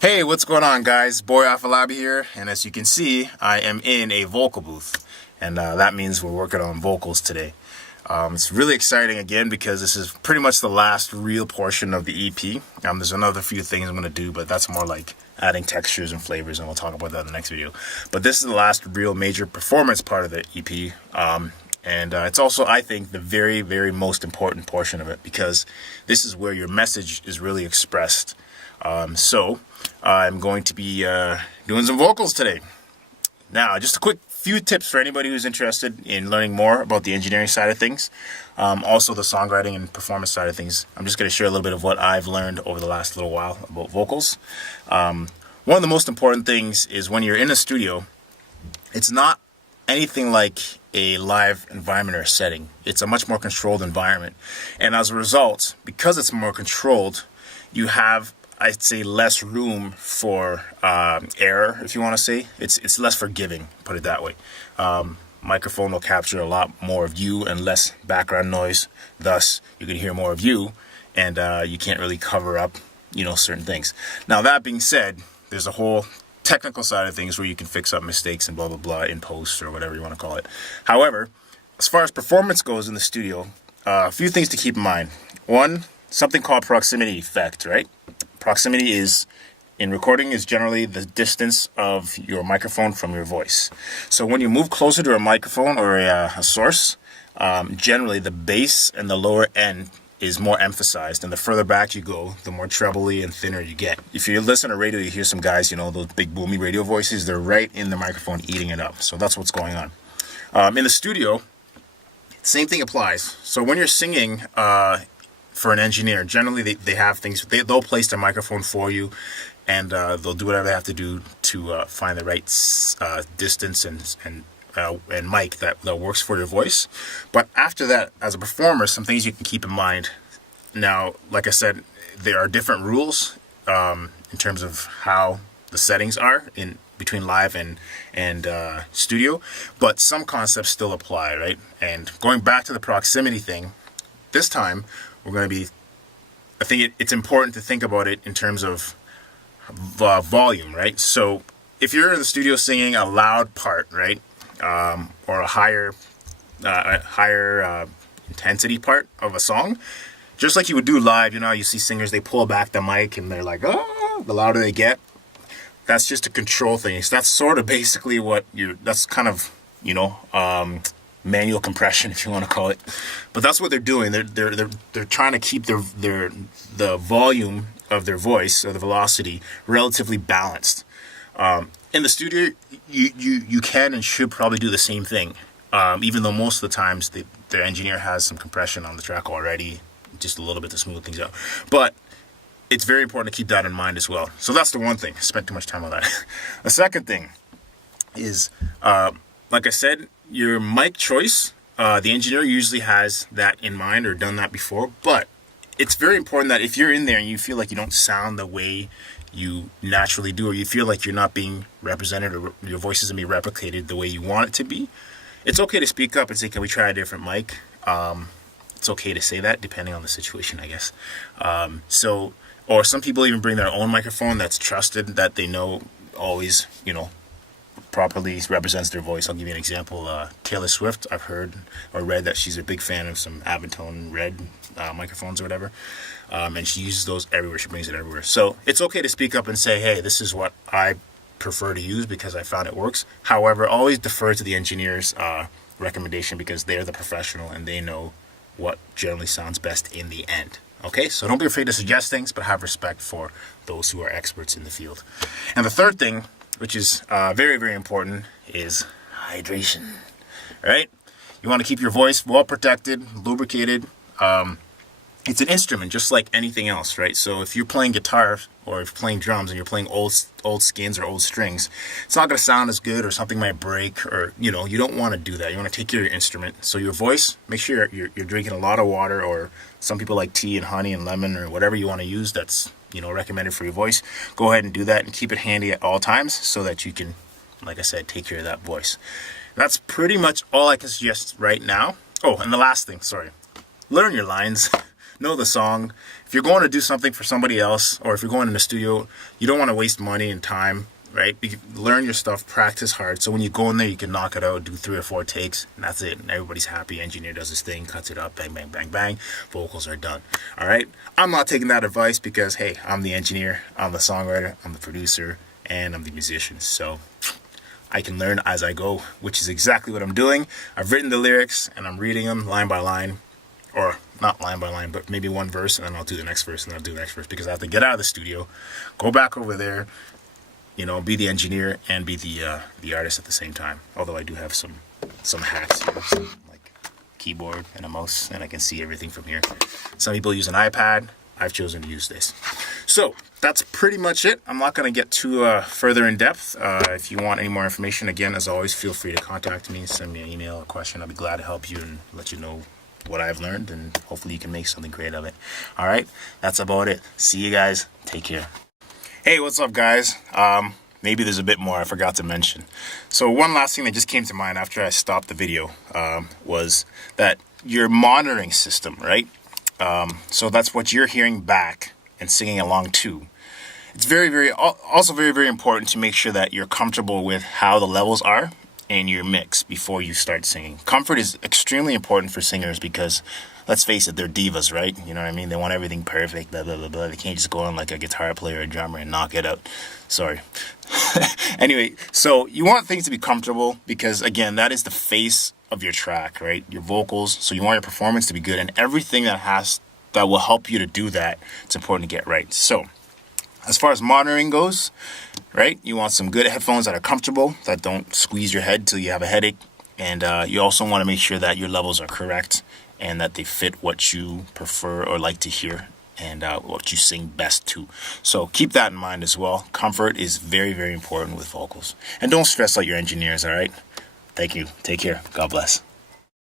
Hey, what's going on, guys? Bori Afolabi here, and as you can see, I am in a vocal booth, and that means we're working on vocals today. It's really exciting again because this is pretty much the last real portion of the EP. There's another few things I'm going to do, but that's more like adding textures and flavors, and we'll talk about that in the next video. But this is the last real major performance part of the EP, and it's also, I think, the very, very most important portion of it because this is where your message is really expressed. So I'm going to be doing some vocals today. Now, just a quick few tips for anybody who's interested in learning more about the engineering side of things, also the songwriting and performance side of things. I'm just going to share a little bit of what I've learned over the last little while about vocals. One of the most important things is when you're in a studio, it's not anything like a live environment or setting. It's a much more controlled environment. And as a result, because it's more controlled, you have, I'd say, less room for error, if you want to say. It's less forgiving, put it that way. Microphone will capture a lot more of you and less background noise. Thus, you can hear more of you, and you can't really cover up, certain things. Now, that being said, there's a whole technical side of things where you can fix up mistakes and blah, blah, blah in post or whatever you want to call it. However, as far as performance goes in the studio, a few things to keep in mind. One, something called proximity effect, right? Proximity in recording is generally the distance of your microphone from your voice. So when you move closer to a microphone or a source, generally the bass and the lower end is more emphasized, and the further back you go, the more trebly and thinner you get. If you listen to radio, you hear some guys, those big boomy radio voices, they're right in the microphone eating it up. So that's what's going on. In the studio, same thing applies. So when you're singing, for an engineer, generally they have things, they'll place the microphone for you, and they'll do whatever they have to do to find the right distance and mic that works for your voice. But after that, as a performer, some things you can keep in mind. Now, like I said, there are different rules in terms of how the settings are in between live and studio, but some concepts still apply, right? And going back to the proximity thing, this time we're going to be, I think it's important to think about it in terms of volume, right? So if you're in the studio singing a loud part, right, or a higher intensity part of a song, just like you would do live, you see singers, they pull back the mic and they're like, oh, the louder they get. That's just a control thing. So that's sort of basically that's kind of, manual compression, if you want to call it, but that's what they're doing. They're trying to keep the volume of their voice or the velocity relatively balanced. In the studio, you can and should probably do the same thing, even though most of the times the engineer has some compression on the track already, just a little bit to smooth things out. But it's very important to keep that in mind as well. So that's the one thing. I spent too much time on that. The second thing is, like I said, your mic choice, the engineer usually has that in mind or done that before, but it's very important that if you're in there and you feel like you don't sound the way you naturally do, or you feel like you're not being represented or your voice isn't being replicated the way you want it to be, it's okay to speak up and say, can we try a different mic? It's okay to say that depending on the situation, I guess. Or some people even bring their own microphone that's trusted, that they know always, properly represents their voice. I'll give you an example. Taylor Swift, I've heard or read that she's a big fan of some Aventone Red microphones or whatever, and she uses those everywhere. She brings it everywhere. So it's okay to speak up and say, hey, this is what I prefer to use because I found it works. However, always defer to the engineer's recommendation because they're the professional and they know what generally sounds best in the end. Okay, so don't be afraid to suggest things, but have respect for those who are experts in the field. And the third thing, which is very, very important, is hydration, right? You want to keep your voice well protected, lubricated. It's an instrument just like anything else, right? So if you're playing guitar or if you're playing drums and you're playing old skins or old strings, it's not going to sound as good, or something might break, or, you don't want to do that. You want to take care of your instrument. So your voice, make sure you're drinking a lot of water, or some people like tea and honey and lemon or whatever you want to use that's recommended for your voice. Go ahead and do that and keep it handy at all times so that you can, like I said, take care of that voice. That's pretty much all I can suggest right now. Oh, and the last thing, sorry. Learn your lines. know the song. If you're going to do something for somebody else, or if you're going in the studio, you don't want to waste money and time, right? Learn your stuff, practice hard. So when you go in there, you can knock it out, do 3 or 4 takes, and that's it. And everybody's happy. Engineer does his thing, cuts it up, bang, bang, bang, bang. Vocals are done. All right? I'm not taking that advice because, hey, I'm the engineer, I'm the songwriter, I'm the producer, and I'm the musician. So I can learn as I go, which is exactly what I'm doing. I've written the lyrics, and I'm reading them line by line. Or not line by line, but maybe one verse, and then I'll do the next verse, and I'll do the next verse, because I have to get out of the studio, go back over there, be the engineer and be the artist at the same time. Although I do have some hacks here, like keyboard and a mouse, and I can see everything from here. Some people use an iPad. I've chosen to use this. So that's pretty much it. I'm not going to get too further in depth. If you want any more information, again, as always, feel free to contact me, send me an email, a question. I'll be glad to help you and let you know what I've learned, and hopefully you can make something great of it. All right, that's about it. See you guys. Take care. Hey, what's up, guys? Maybe there's a bit more I forgot to mention. So one last thing that just came to mind after I stopped the video was that your monitoring system, right? So that's what you're hearing back and singing along to. It's also very important to make sure that you're comfortable with how the levels are in your mix before you start singing. Comfort is extremely important for singers because, let's face it, they're divas, right? You know what I mean? They want everything perfect, blah, blah, blah, blah. They can't just go on like a guitar player or a drummer and knock it out. Sorry. Anyway, so you want things to be comfortable because, again, that is the face of your track, right? Your vocals. So you want your performance to be good, and everything that will help you to do that, it's important to get right. So as far as monitoring goes, right, you want some good headphones that are comfortable, that don't squeeze your head till you have a headache. And you also want to make sure that your levels are correct and that they fit what you prefer or like to hear and what you sing best to. So keep that in mind as well. Comfort is very important with vocals. And don't stress out your engineers, all right? Thank you. Take care. God bless.